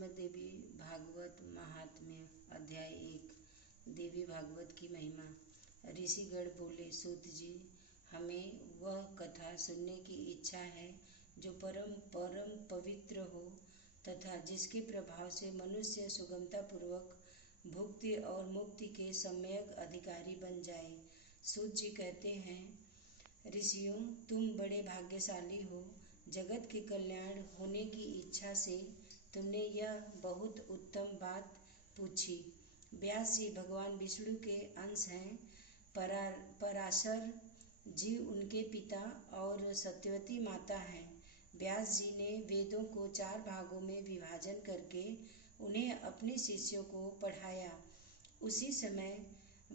श्रीमद्देवी भागवत महात्म्य अध्याय 1। देवी भागवत की महिमा। ऋषिगण बोले, सूत जी, हमें वह कथा सुनने की इच्छा है जो परम परम पवित्र हो तथा जिसके प्रभाव से मनुष्य सुगमता पूर्वक भुक्ति और मुक्ति के सम्यक अधिकारी बन जाए। सूत जी कहते हैं, ऋषियों, तुम बड़े भाग्यशाली हो। जगत के कल्याण होने की इच्छा से तुमने यह बहुत उत्तम बात पूछी। व्यास जी भगवान विष्णु के अंश हैं। पराशर जी उनके पिता और सत्यवती माता हैं। व्यास जी ने वेदों को 4 भागों में विभाजन करके उन्हें अपने शिष्यों को पढ़ाया। उसी समय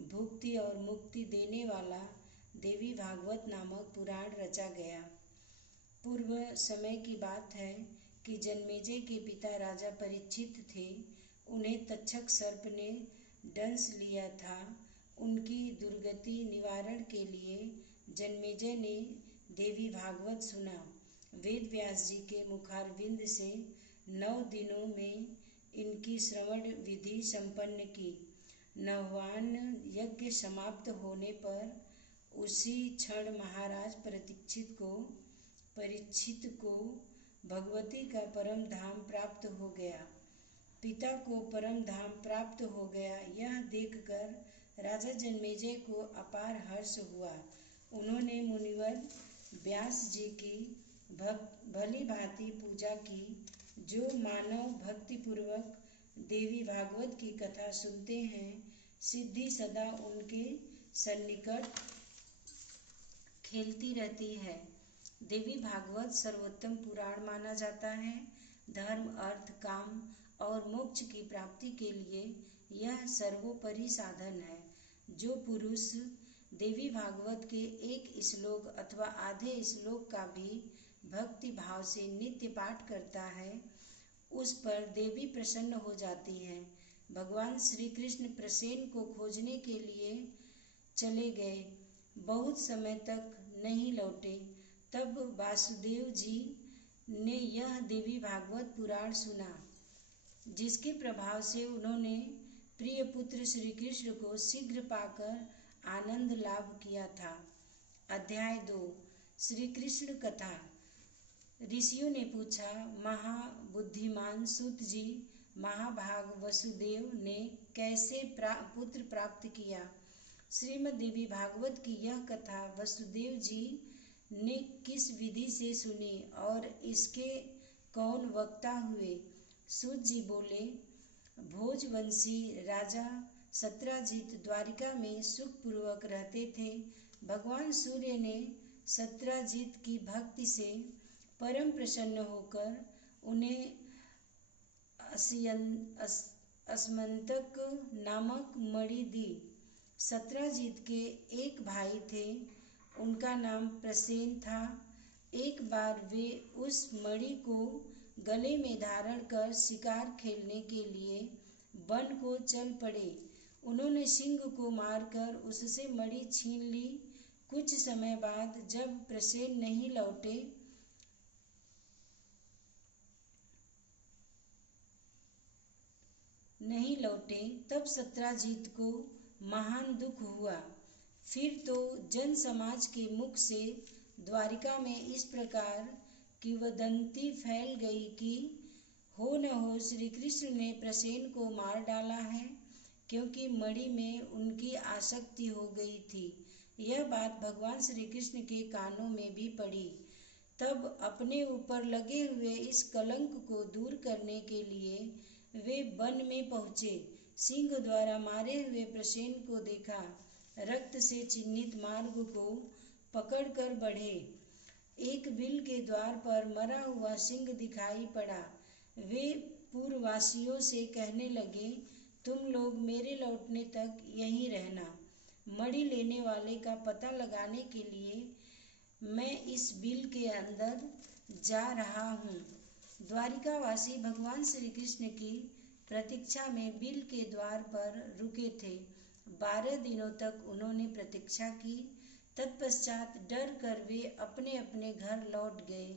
भुक्ति और मुक्ति देने वाला देवी भागवत नामक पुराण रचा गया। पूर्व समय की बात है कि जन्मेजय के पिता राजा परीक्षित थे। उन्हें तक्षक सर्प ने दंश लिया था। उनकी दुर्गति निवारण के लिए जन्मेजय ने देवी भागवत सुना। वेद व्यास जी के मुखारविंद से 9 दिनों में इनकी श्रवण विधि संपन्न की। 9वां यज्ञ समाप्त होने पर उसी क्षण महाराज परीक्षित को भगवती का परम धाम प्राप्त हो गया। पिता को परम धाम प्राप्त हो गया, यह देखकर राजा जन्मेजय को अपार हर्ष हुआ। उन्होंने मुनिवर व्यास जी की भली भांति पूजा की। जो मानव भक्ति पूर्वक देवी भागवत की कथा सुनते हैं, सिद्धि सदा उनके सन्निकट खेलती रहती है। देवी भागवत सर्वोत्तम पुराण माना जाता है। धर्म, अर्थ, काम और मोक्ष की प्राप्ति के लिए यह सर्वोपरि साधन है। जो पुरुष देवी भागवत के एक श्लोक अथवा आधे श्लोक का भी भक्ति भाव से नित्य पाठ करता है, उस पर देवी प्रसन्न हो जाती हैं। भगवान श्री कृष्ण प्रसेन को खोजने के लिए चले गए। बहुत समय तक नहीं लौटे। तब वासुदेव जी ने यह देवी भागवत पुराण सुना, जिसके प्रभाव से उन्होंने प्रिय पुत्र श्री कृष्ण को शीघ्र पाकर आनंद लाभ किया था। अध्याय 2। श्री कृष्ण कथा। ऋषियों ने पूछा, महाबुद्धिमान सूत जी, महाभाग वसुदेव ने कैसे पुत्र प्राप्त किया? श्रीमद्देवी भागवत की यह कथा वसुदेव जी ने किस विधि से सुनी और इसके कौन वक्ता हुए? सूत जी बोले, भोजवंशी राजा सत्राजित द्वारिका में सुखपूर्वक रहते थे। भगवान सूर्य ने सत्राजित की भक्ति से परम प्रसन्न होकर उन्हें अस्मंतक नामक मणि दी। सत्राजित के एक भाई थे, उनका नाम प्रसेन था। एक बार वे उस मणि को गले में धारण कर शिकार खेलने के लिए वन को चल पड़े। उन्होंने सिंह को मारकर उससे मणि छीन ली। कुछ समय बाद जब प्रसेन नहीं लौटे तब सत्राजित को महान दुख हुआ। फिर तो जन समाज के मुख से द्वारिका में इस प्रकार किंवदंती फैल गई कि हो न हो श्री कृष्ण ने प्रसेन को मार डाला है, क्योंकि मणि में उनकी आसक्ति हो गई थी। यह बात भगवान श्री कृष्ण के कानों में भी पड़ी। तब अपने ऊपर लगे हुए इस कलंक को दूर करने के लिए वे वन में पहुँचे। सिंह द्वारा मारे हुए प्रसेन को देखा। रक्त से चिन्हित मार्ग को पकड़कर बढ़े। एक बिल के द्वार पर मरा हुआ सिंह दिखाई पड़ा। वे पूर्ववासियों से कहने लगे, तुम लोग मेरे लौटने तक यहीं रहना। मणि लेने वाले का पता लगाने के लिए मैं इस बिल के अंदर जा रहा हूँ। द्वारिकावासी भगवान श्री कृष्ण की प्रतीक्षा में बिल के द्वार पर रुके थे। 12 दिनों तक उन्होंने प्रतीक्षा की। तत्पश्चात डर कर वे अपने अपने घर लौट गए।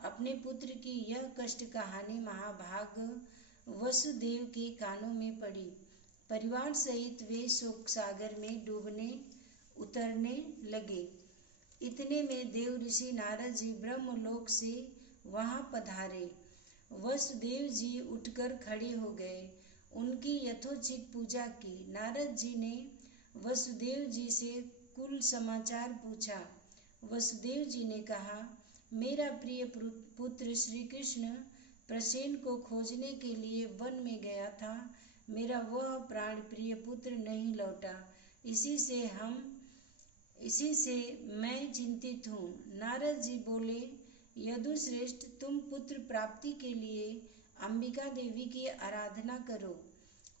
अपने पुत्र की यह कष्ट कहानी महाभाग वसुदेव के कानों में पड़ी। परिवार सहित वे शोक सागर में डूबने उतरने लगे। इतने में देव ऋषि नारद जी ब्रह्मलोक से वहां पधारे। वसुदेव जी उठकर खड़े हो गए, उनकी यथोचित पूजा की। नारद जी ने वसुदेव जी से कुल समाचार पूछा। वसुदेव जी ने कहा, मेरा प्रिय पुत्र श्री कृष्ण प्रसेन को खोजने के लिए वन में गया था। मेरा वह प्राण प्रिय पुत्र नहीं लौटा, इसी से मैं चिंतित हूँ। नारद जी बोले, यदुश्रेष्ठ, तुम पुत्र प्राप्ति के लिए अंबिका देवी की आराधना करो।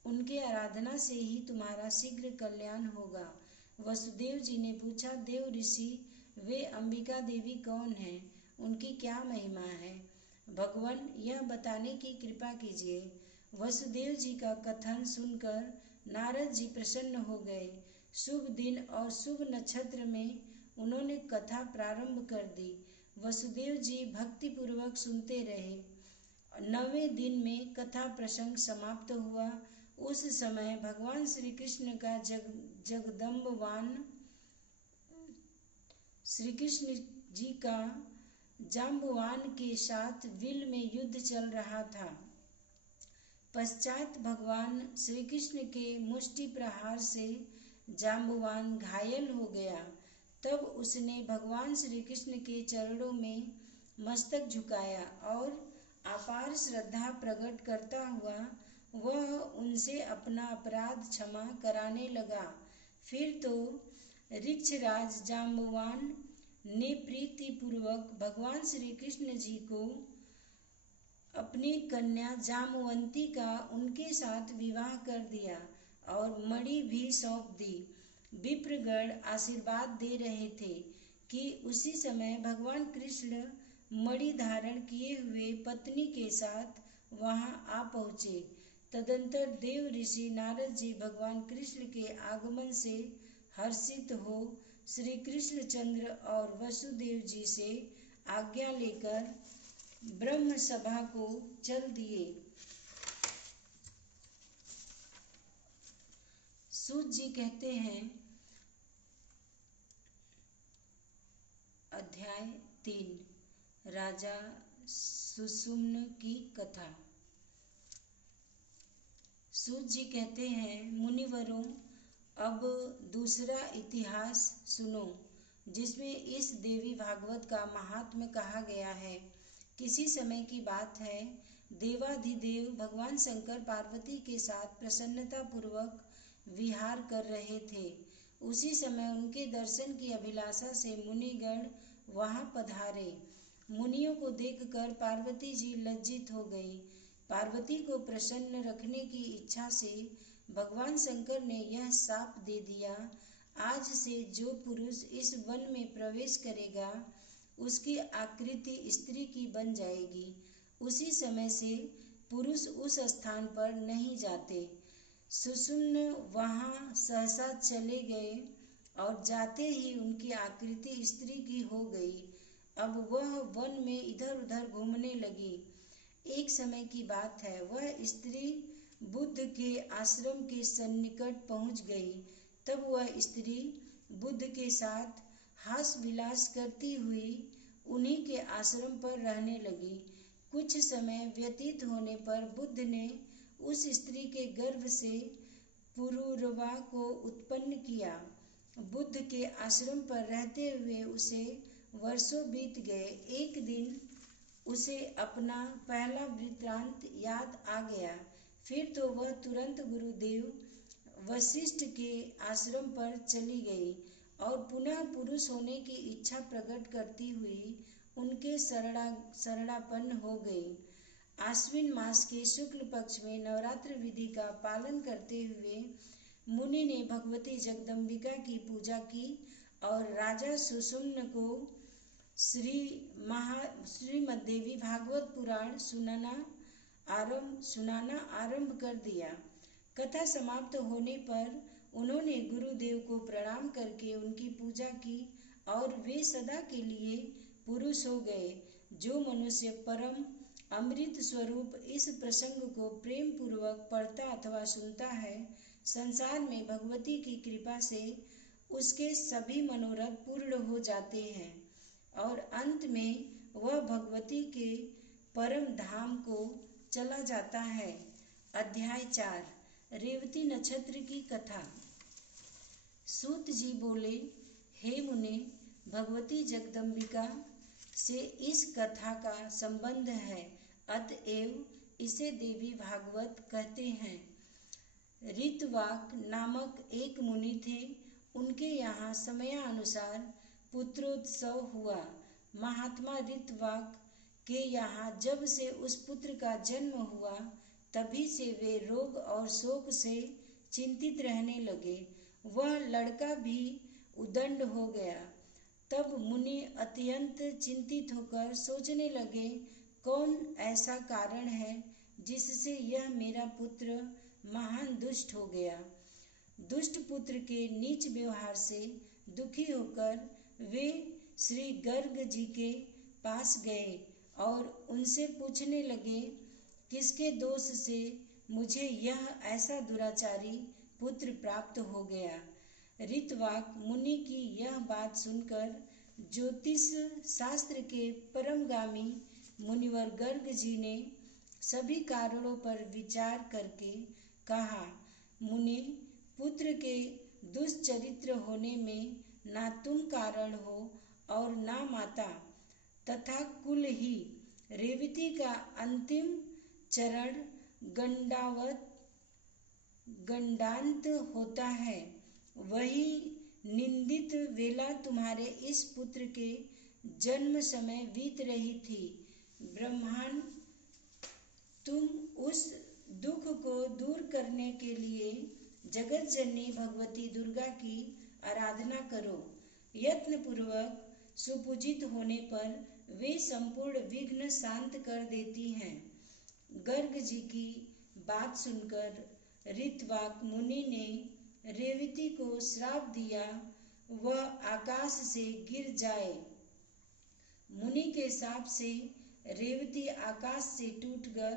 उनके आराधना से ही तुम्हारा शीघ्र कल्याण होगा। वसुदेव जी ने पूछा, देव ऋषि, वे अंबिका देवी कौन हैं? उनकी क्या महिमा है? भगवान, यह बताने की कृपा कीजिए। वसुदेव जी का कथन सुनकर नारद जी प्रसन्न हो गए। शुभ दिन और शुभ नक्षत्र में उन्होंने कथा प्रारंभ कर दी। वसुदेव जी भक्ति पूर्वक सुनते रहे। 9वें दिन में कथा प्रसंग समाप्त हुआ। उस समय भगवान श्री कृष्ण का जगदम्बवान श्री कृष्ण जी का जाम्बवान के साथ विल में युद्ध चल रहा था। पश्चात भगवान श्री कृष्ण के मुष्टि प्रहार से जाम्बवान घायल हो गया। तब उसने भगवान श्री कृष्ण के चरणों में मस्तक झुकाया और अपार श्रद्धा प्रकट करता हुआ वह उनसे अपना अपराध क्षमा कराने लगा। फिर तो ऋक्षराज जाम्बवान ने प्रीति पूर्वक भगवान श्री कृष्ण जी को अपनी कन्या जामवंती का उनके साथ विवाह कर दिया और मणि भी सौंप दी। विप्रगण आशीर्वाद दे रहे थे कि उसी समय भगवान कृष्ण मणि धारण किए हुए पत्नी के साथ वहां आ पहुँचे। तदंतर देव ऋषि नारद जी भगवान कृष्ण के आगमन से हर्षित हो श्री कृष्णचंद्र और वसुदेव जी से आज्ञा लेकर ब्रह्म सभा को चल दिए। सूत जी कहते हैं, अध्याय 3, राजा सुषुम्न की कथा। सूत जी कहते हैं, मुनिवरों, अब दूसरा इतिहास सुनो, जिसमें इस देवी भागवत का महात्म्य कहा गया है। किसी समय की बात है, देवाधिदेव भगवान शंकर पार्वती के साथ प्रसन्नता पूर्वक विहार कर रहे थे। उसी समय उनके दर्शन की अभिलाषा से मुनिगण वहां पधारे। मुनियों को देखकर पार्वती जी लज्जित हो गई। पार्वती को प्रसन्न रखने की इच्छा से भगवान शंकर ने यह शाप दे दिया, आज से जो पुरुष इस वन में प्रवेश करेगा उसकी आकृति स्त्री की बन जाएगी। उसी समय से पुरुष उस स्थान पर नहीं जाते। सुषुम्न वहां सहसा चले गए और जाते ही उनकी आकृति स्त्री की हो गई। अब वह वन में इधर उधर घूमने लगी। एक समय की बात है, वह स्त्री बुद्ध के आश्रम के सन्निकट पहुंच गई। तब वह स्त्री बुद्ध के साथ हास विलास करती हुई उन्हीं के आश्रम पर रहने लगी। कुछ समय व्यतीत होने पर बुद्ध ने उस स्त्री के गर्भ से पुरूरवा को उत्पन्न किया। बुद्ध के आश्रम पर रहते हुए उसे वर्षों बीत गए। एक दिन उसे अपना पहला वृत्तांत याद आ गया। फिर तो वह तुरंत गुरुदेव वशिष्ठ के आश्रम पर चली गई और पुनः पुरुष होने की इच्छा प्रकट करती हुई उनके शरणापन्न हो गई। आश्विन मास के शुक्ल पक्ष में नवरात्र विधि का पालन करते हुए मुनि ने भगवती जगदम्बिका की पूजा की और राजा सुषुम्न को श्रीमद्देवी भागवत पुराण सुनाना आरंभ कर दिया। कथा समाप्त होने पर उन्होंने गुरुदेव को प्रणाम करके उनकी पूजा की और वे सदा के लिए पुरुष हो गए। जो मनुष्य परम अमृत स्वरूप इस प्रसंग को प्रेम पूर्वक पढ़ता अथवा सुनता है, संसार में भगवती की कृपा से उसके सभी मनोरथ पूर्ण हो जाते हैं और अंत में वह भगवती के परम धाम को चला जाता है। अध्याय 4 रेवती नक्षत्र की कथा। सूत जी बोले, हे मुने, भगवती जगदम्बिका से इस कथा का संबंध है, अतएव इसे देवी भागवत कहते हैं। ऋतवाक नामक एक मुनि थे। उनके यहाँ समयानुसार पुत्रोत्सव हुआ। महात्मा ऋतवाक के यहाँ जब से उस पुत्र का जन्म हुआ, तभी से वे रोग और शोक से चिंतित रहने लगे। वह लड़का भी उदंड हो गया। तब मुनि अत्यंत चिंतित होकर सोचने लगे, कौन ऐसा कारण है जिससे यह मेरा पुत्र महान दुष्ट हो गया। दुष्ट पुत्र के नीच व्यवहार से दुखी होकर वे श्री गर्ग जी के पास गए और उनसे पूछने लगे, किसके दोष से मुझे यह ऐसा दुराचारी पुत्र प्राप्त हो गया। ऋतवाक मुनि की यह बात सुनकर ज्योतिष शास्त्र के परमगामी मुनिवर गर्ग जी ने सभी कारणों पर विचार करके कहा, मुनि, पुत्र के दुष्चरित्र होने में ना तुम कारण हो और ना माता तथा कुल ही। रेवती का अंतिम चरण गंडांत होता है। वही निंदित वेला तुम्हारे इस पुत्र के जन्म समय बीत रही थी। ब्रह्मांड, तुम उस दुख को दूर करने के लिए जगत जननी भगवती दुर्गा की आराधना करो। यत्न पूर्वक सुपूजित होने पर वे संपूर्ण विघ्न शांत कर देती हैं। गर्ग जी की बात सुनकर ऋतवाक मुनि ने रेवती को श्राप दिया, वह आकाश से गिर जाए। मुनि के शाप से रेवती आकाश से टूटकर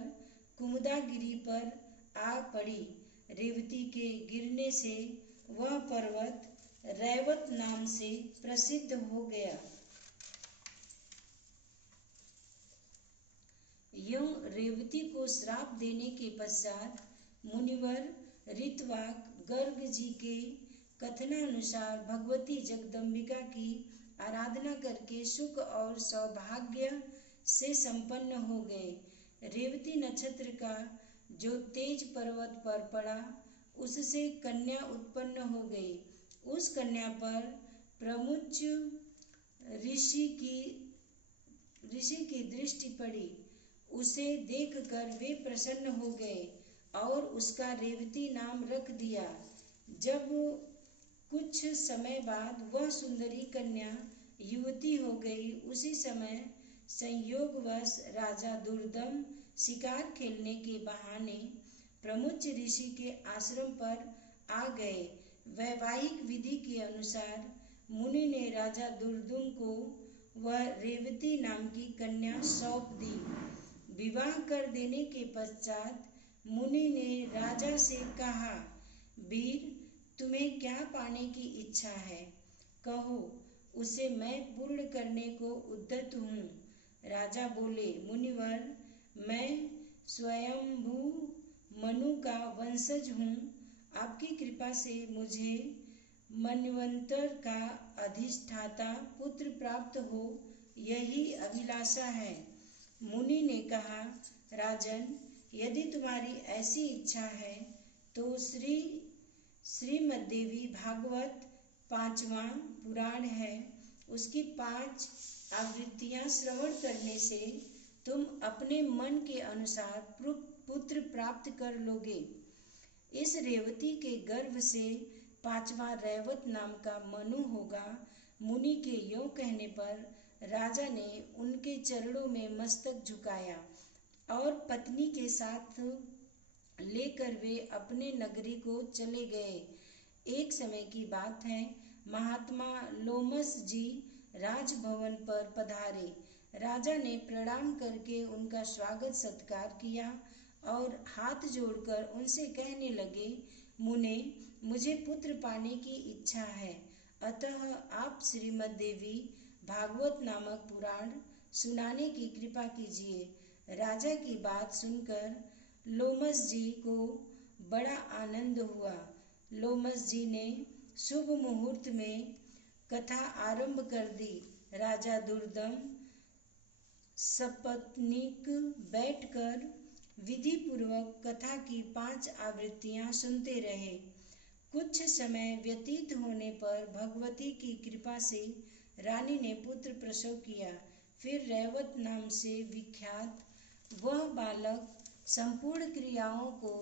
कुमुदागिरी पर आ पड़ी। रेवती के गिरने से वह पर्वत रैवत नाम से प्रसिद्ध हो गया। यूं रेवती को श्राप देने के पश्चात मुनिवर ऋतवाक गर्ग जी के कथनानुसार भगवती जगदम्बिका की आराधना करके सुख और सौभाग्य से संपन्न हो गए। रेवती नक्षत्र का जो तेज पर्वत पर पड़ा, उससे कन्या उत्पन्न हो गई। उस कन्या पर प्रमुच ऋषि की दृष्टि पड़ी। उसे देखकर वे प्रसन्न हो गए और उसका रेवती नाम रख दिया। जब कुछ समय बाद वह सुंदरी कन्या युवती हो गई, उसी समय संयोगवश राजा दुर्दम शिकार खेलने के बहाने प्रमुच ऋषि के आश्रम पर आ गए। वैवाहिक विधि के अनुसार मुनि ने राजा दुर्दम को वह रेवती नाम की कन्या सौंप दी। विवाह कर देने के पश्चात मुनि ने राजा से कहा, वीर, तुम्हें क्या पाने की इच्छा है, कहो, उसे मैं पूर्ण करने को उद्यत हूँ। राजा बोले, मुनिवर, मैं स्वयंभू मनु का वंशज हूँ। आपकी कृपा से मुझे मन्वंतर का अधिष्ठाता पुत्र प्राप्त हो, यही अभिलाषा है। मुनि ने कहा, राजन, यदि तुम्हारी ऐसी इच्छा है तो श्रीमद्देवी भागवत 5वां पुराण है, उसकी 5 आवृत्तियां श्रवण करने से तुम अपने मन के अनुसार पुत्र प्राप्त कर लोगे। इस रेवती के गर्भ से 5वां रैवत नाम का मनु होगा। मुनि के यों कहने पर राजा ने उनके चरणों में मस्तक झुकाया और पत्नी के साथ लेकर वे अपने नगरी को चले गए। एक समय की बात है, महात्मा लोमस जी राजभवन पर पधारे। राजा ने प्रणाम करके उनका स्वागत सत्कार किया और हाथ जोड़कर उनसे कहने लगे, मुने, मुझे पुत्र पाने की इच्छा है, अतः आप श्रीमद् देवी भागवत नामक पुराण सुनाने की कृपा कीजिए। राजा की बात सुनकर लोमस जी को बड़ा आनंद हुआ। लोमस जी ने शुभ मुहूर्त में कथा आरंभ कर दी। राजा दुर्दम सपत्नीक बैठकर विधि पूर्वक कथा की 5 आवृत्तियां सुनते रहे। कुछ समय व्यतीत होने पर भगवती की कृपा से रानी ने पुत्र प्रसव किया। फिर रैवत नाम से विख्यात वह बालक संपूर्ण क्रियाओं को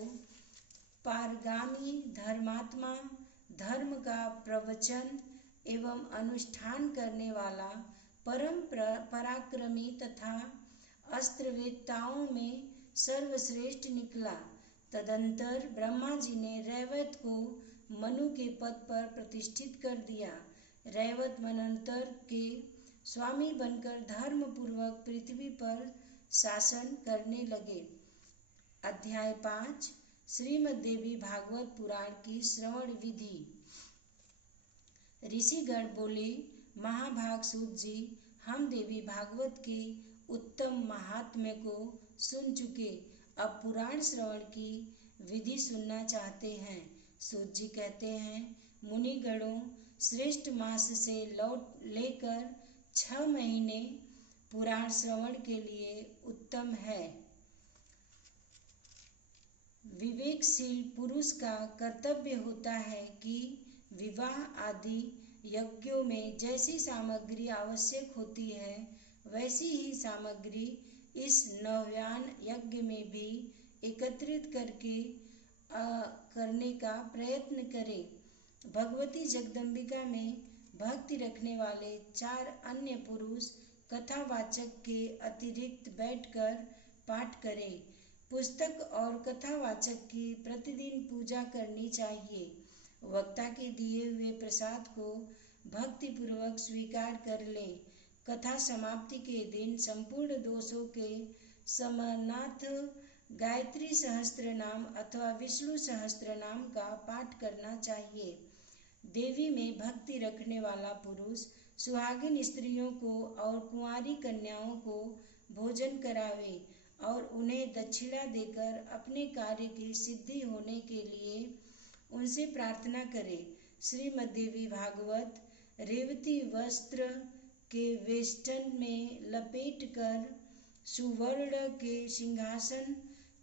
पारगामी धर्मात्मा, धर्म का प्रवचन एवं अनुष्ठान करने वाला, परम पराक्रमी तथा अस्त्रवेत्ताओं में सर्वश्रेष्ठ निकला। तदंतर ब्रह्मा जी ने रैवत को मनु के पद पर प्रतिष्ठित कर दिया। रैवत मनंतर के स्वामी बनकर धर्म पूर्वक पृथ्वी पर शासन करने लगे। अध्याय 5 श्रीमद् देवी भागवत पुराण की श्रवण विधि। ऋषिगण बोले, महाभाग सूत जी, हम देवी भागवत के उत्तम महात्म्य को सुन चुके, अब पुराण श्रवण की विधि सुनना चाहते हैं। सूत जी कहते हैं, मुनिगणों, श्रेष्ठ मास से लौट लेकर 6 महीने पुराण श्रवण के लिए उत्तम है। विवेकशील पुरुष का कर्तव्य होता है कि विवाह आदि यज्ञों में जैसी सामग्री आवश्यक होती है, वैसी ही सामग्री इस नव्यान यज्ञ में भी एकत्रित करने का प्रयत्न करें। भगवती जगदम्बिका में भक्ति रखने वाले 4 अन्य पुरुष कथावाचक के अतिरिक्त बैठकर पाठ करें। पुस्तक और कथावाचक की प्रतिदिन पूजा करनी चाहिए। वक्ता के दिए हुए प्रसाद को भक्तिपूर्वक स्वीकार कर लें। कथा समाप्ति के दिन संपूर्ण दोषों के समानार्थ गायत्री सहस्त्र नाम अथवा विष्णु सहस्त्र नाम का पाठ करना चाहिए। देवी में भक्ति रखने वाला पुरुष सुहागिन स्त्रियों को और कुंवारी कन्याओं को भोजन करावे और उन्हें दक्षिणा देकर अपने कार्य की सिद्धि होने के लिए उनसे प्रार्थना करे। श्रीमद् देवी भागवत रेवती वस्त्र के वेष्टन में लपेटकर सुवर्ण के सिंहासन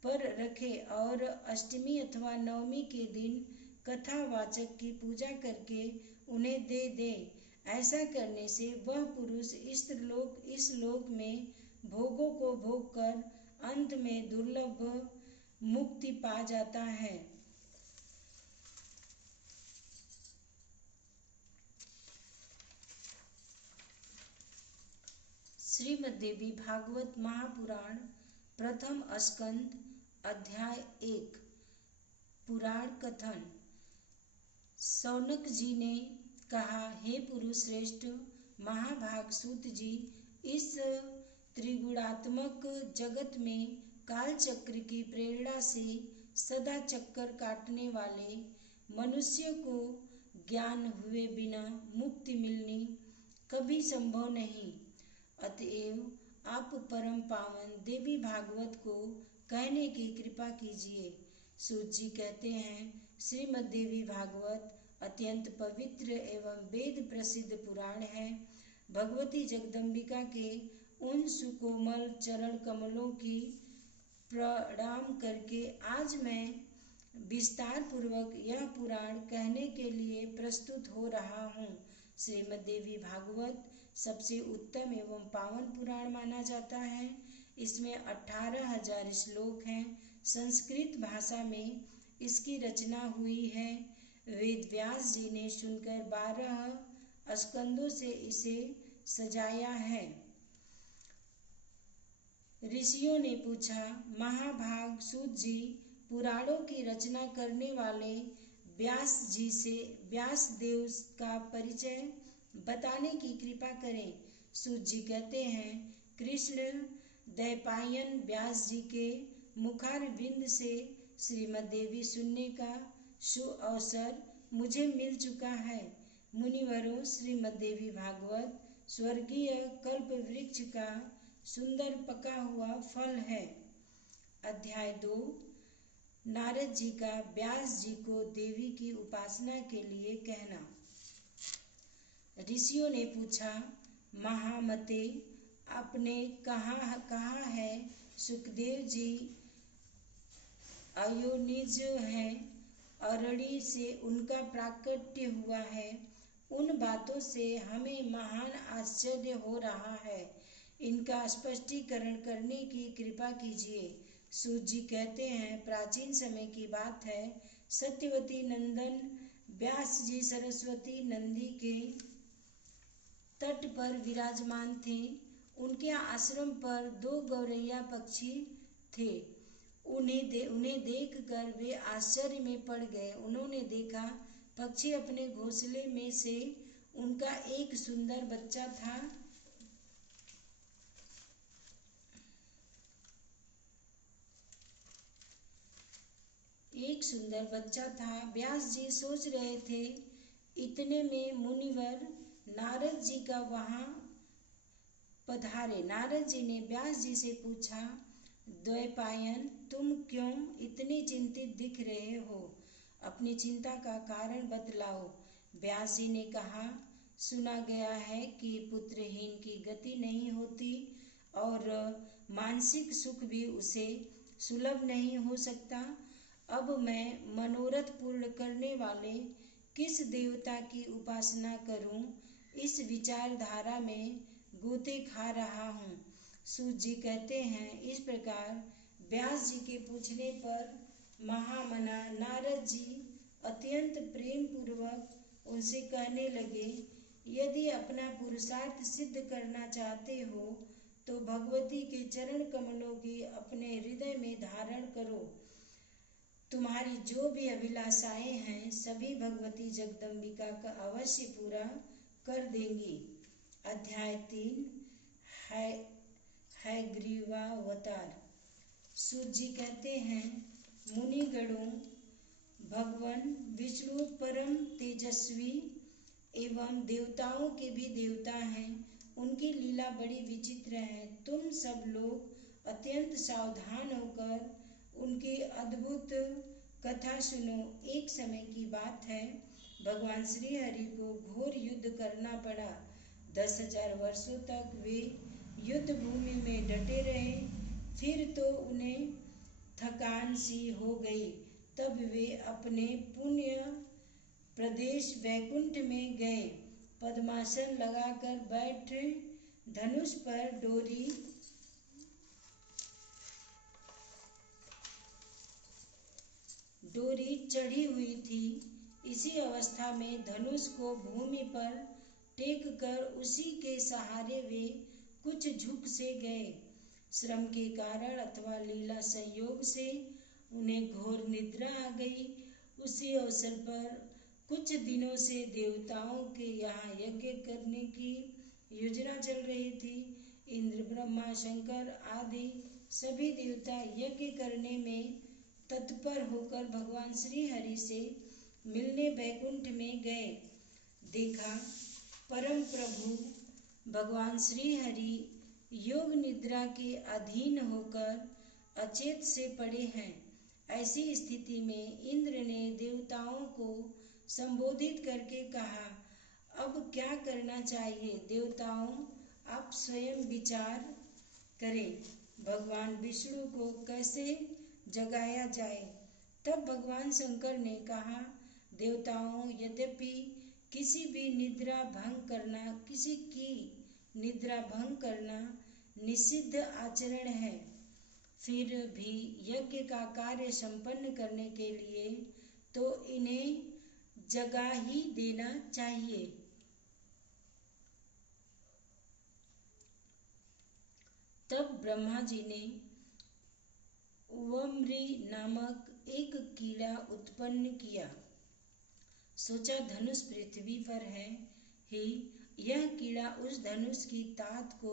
पर रखे और अष्टमी अथवा नवमी के दिन कथावाचक की पूजा करके उन्हें दे दे। ऐसा करने से वह पुरुष इस लोक में भोगों को भोग कर अंत में दुर्लभ मुक्ति पा जाता है। श्रीमद् देवी भागवत महापुराण प्रथम स्कंद अध्याय 1 पुराण कथन। शौनक जी ने कहा, हे पुरुष श्रेष्ठ महाभाग सूत जी, इस त्रिगुणात्मक जगत में काल चक्र की प्रेरणा से सदा चक्कर काटने वाले मनुष्य को ज्ञान हुए बिना मुक्ति मिलनी कभी संभव नहीं। अतएव आप परम पावन देवी भागवत को कहने की कृपा कीजिए। सूत जी कहते हैं, श्रीमद् देवी भागवत अत्यंत पवित्र एवं वेद प्रसिद्ध पुराण है। भगवती जगदम्बिका के उन सुकोमल चरण कमलों की प्रणाम करके आज मैं विस्तार पूर्वक यह पुराण कहने के लिए प्रस्तुत हो रहा हूँ। श्रीमद् देवी भागवत सबसे उत्तम एवं पावन पुराण माना जाता है। इसमें 18,000 श्लोक हैं। संस्कृत भाषा में इसकी रचना हुई है। वेद व्यास जी ने सुनकर 12 स्कंदों से इसे सजाया है। ऋषियों ने पूछा, महाभाग सूत जी, पुराणों की रचना करने वाले व्यास जी से व्यास देव का परिचय बताने की कृपा करें। सूत जी कहते हैं, कृष्ण द्वैपायन व्यास जी के मुखारविंद से श्रीमद् देवी सुनने का सुअवसर मुझे मिल चुका है। मुनिवरों, श्रीमद् देवी भागवत स्वर्गीय कल्प वृक्ष का सुंदर पका हुआ फल है। अध्याय 2। नारद जी का व्यास जी को देवी की उपासना के लिए कहना। ऋषियों ने पूछा, महामते, आपने कहा है सुखदेव जी अयोनिज हैं, अरणी से उनका प्राकट्य हुआ है। उन बातों से हमें महान आश्चर्य हो रहा है। इनका स्पष्टीकरण करने की कृपा कीजिए। सूत जी कहते हैं, प्राचीन समय की बात है, सत्यवती नंदन व्यास जी सरस्वती नदी के तट पर विराजमान थे। उनके आश्रम पर 2 गौरैया पक्षी थे। उन्हें देखकर वे आश्चर्य में पड़ गए। उन्होंने देखा, पक्षी अपने घोंसले में से उनका एक सुंदर बच्चा था। व्यास जी सोच रहे थे। इतने में मुनिवर नारद जी का वहां पधारे। नारद जी ने व्यास जी से पूछा, द्वैपायन, तुम क्यों इतने चिंतित दिख रहे हो? अपनी चिंता का कारण बतलाओ। व्यास जी ने कहा, सुना गया है कि पुत्रहीन की गति नहीं होती और मानसिक सुख भी उसे सुलभ नहीं हो सकता। अब मैं मनोरथ पूर्ण करने वाले किस देवता की उपासना करूं, इस विचारधारा में गोते खा रहा हूँ। सूत जी कहते हैं, इस प्रकार व्यास जी के पूछने पर महामना नारद जी अत्यंत प्रेम पूर्वक उनसे कहने लगे, यदि अपना पुरुषार्थ सिद्ध करना चाहते हो तो भगवती के चरण कमलों की अपने हृदय में धारण करो। तुम्हारी जो भी अभिलाषाएं हैं सभी भगवती जगदम्बिका का अवश्य पूरा कर देंगी। अध्याय 3। हयग्रीवावतार। सूत जी कहते हैं, मुनिगणों, भगवान विष्णु परम तेजस्वी एवं देवताओं के भी देवता हैं। उनकी लीला बड़ी विचित्र है। तुम सब लोग अत्यंत सावधान होकर उनकी अद्भुत कथा सुनो। एक समय की बात है, भगवान श्री हरि को घोर युद्ध करना पड़ा। 10,000 वर्षों तक वे युद्ध भूमि में डटे रहे। फिर तो उन्हें थकान सी हो गई। तब वे अपने पुण्य प्रदेश वैकुंठ में गए। पद्मासन लगाकर बैठे, धनुष पर डोरी चढ़ी हुई थी। इसी अवस्था में धनुष को भूमि पर टेक कर उसी के सहारे वे कुछ झुक से गए। श्रम के कारण अथवा लीला संयोग से उन्हें घोर निद्रा आ गई। उसी अवसर पर कुछ दिनों से देवताओं के यहाँ यज्ञ करने की योजना चल रही थी। इंद्र, ब्रह्मा, शंकर आदि सभी देवता यज्ञ करने में तत्पर होकर भगवान श्री हरि से मिलने वैकुंठ में गए। देखा, परम प्रभु भगवान श्री हरि योग निद्रा के अधीन होकर अचेत से पड़े हैं। ऐसी स्थिति में इंद्र ने देवताओं को संबोधित करके कहा, अब क्या करना चाहिए? देवताओं, आप स्वयं विचार करें। भगवान विष्णु को कैसे जगाया जाए? तब भगवान शंकर ने कहा, देवताओं, यद्यपि किसी की निद्रा भंग करना निषिद्ध आचरण है, फिर भी यज्ञ का कार्य संपन्न करने के लिए तो इन्हें जगा ही देना चाहिए। तब ब्रह्मा जी ने उवमृ नामक एक कीड़ा उत्पन्न किया। सोचा, धनुष पृथ्वी पर है ही, यह कीड़ा उस धनुष की तात को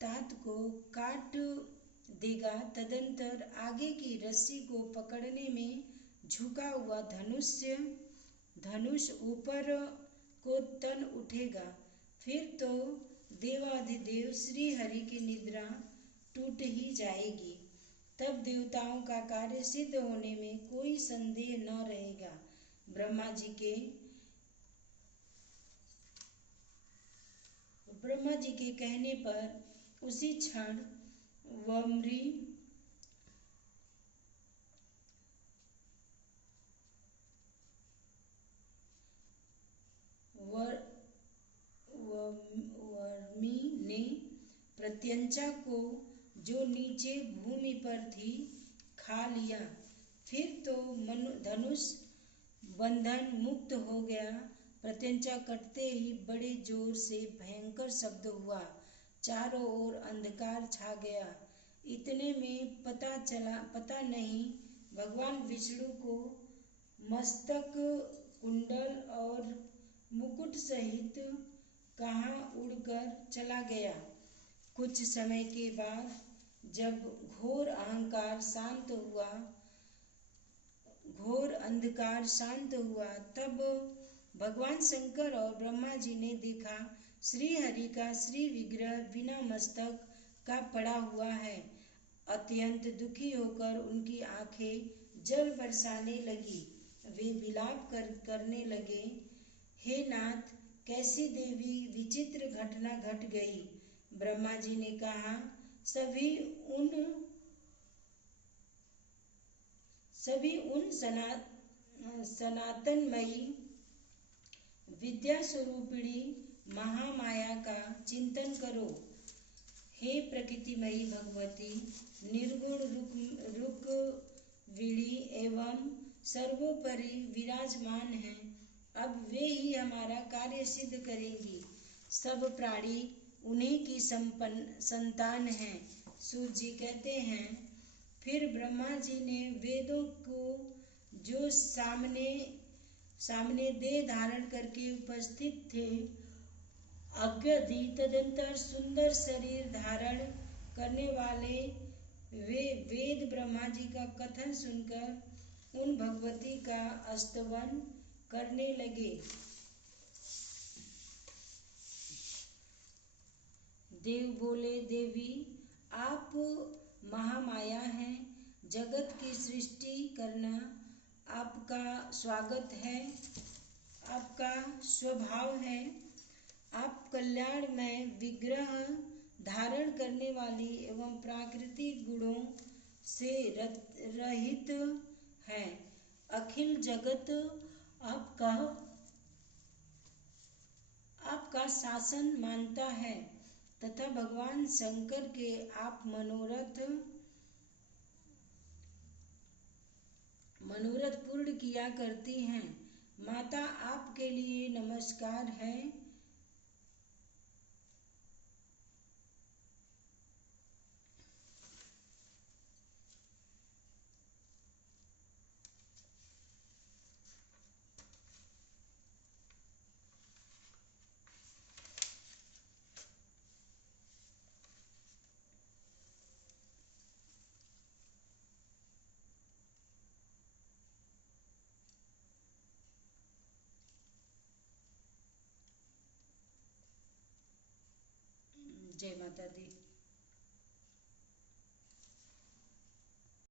तात को काट देगा। तदंतर आगे की रस्सी को पकड़ने में झुका हुआ धनुष ऊपर को तन उठेगा। फिर तो देवाधिदेव श्री हरि की निद्रा टूट ही जाएगी। तब देवताओं का कार्य सिद्ध होने में कोई संदेह न रहेगा। ब्रह्मा जी के कहने पर उसी क्षण वर्मी ने प्रत्यंचा को, जो नीचे भूमि पर थी, खा लिया। फिर तो धनुष बंधन मुक्त हो गया। प्रत्यंचा कटते ही बड़े जोर से भयंकर शब्द हुआ। चारों ओर अंधकार छा गया। इतने में पता नहीं भगवान विष्णु को मस्तक, कुंडल और मुकुट सहित कहाँ उड़कर चला गया। कुछ समय के बाद जब घोर अंधकार शांत हुआ, तब भगवान शंकर और ब्रह्मा जी ने देखा श्री हरि का श्री विग्रह बिना मस्तक का पड़ा हुआ है। अत्यंत दुखी होकर उनकी आंखें जल बरसाने लगी। वे विलाप करने लगे, हे नाथ, कैसी देवी विचित्र घटना घट गई। ब्रह्मा जी ने कहा, सभी उन सनातनमयी विद्या स्वरूपिणी महामाया का चिंतन करो। हे प्रकृतिमयी भगवती, निर्गुण रुक्मिणी एवं सर्वोपरि विराजमान हैं। अब वे ही हमारा कार्य सिद्ध करेंगी। सब प्राणी उन्हीं की संतान हैं। सूत जी कहते हैं, फिर ब्रह्मा जी ने वेदों को, जो सामने देह धारण करके उपस्थित थे, आज्ञा दी। तदंतर सुंदर शरीर धारण करने वाले वे वेद ब्रह्मा जी का कथन सुनकर उन भगवती का स्तवन करने लगे। देव बोले, देवी, आप महामाया हैं। जगत की सृष्टि करना आपका स्वागत है, आपका स्वभाव है। आप कल्याणमय विग्रह धारण करने वाली एवं प्राकृतिक गुणों से रहित हैं। अखिल जगत आपका शासन मानता है तथा भगवान शंकर के आप मनोरथ पूर्ण किया करती हैं। माता, आपके लिए नमस्कार है। जय माता दी।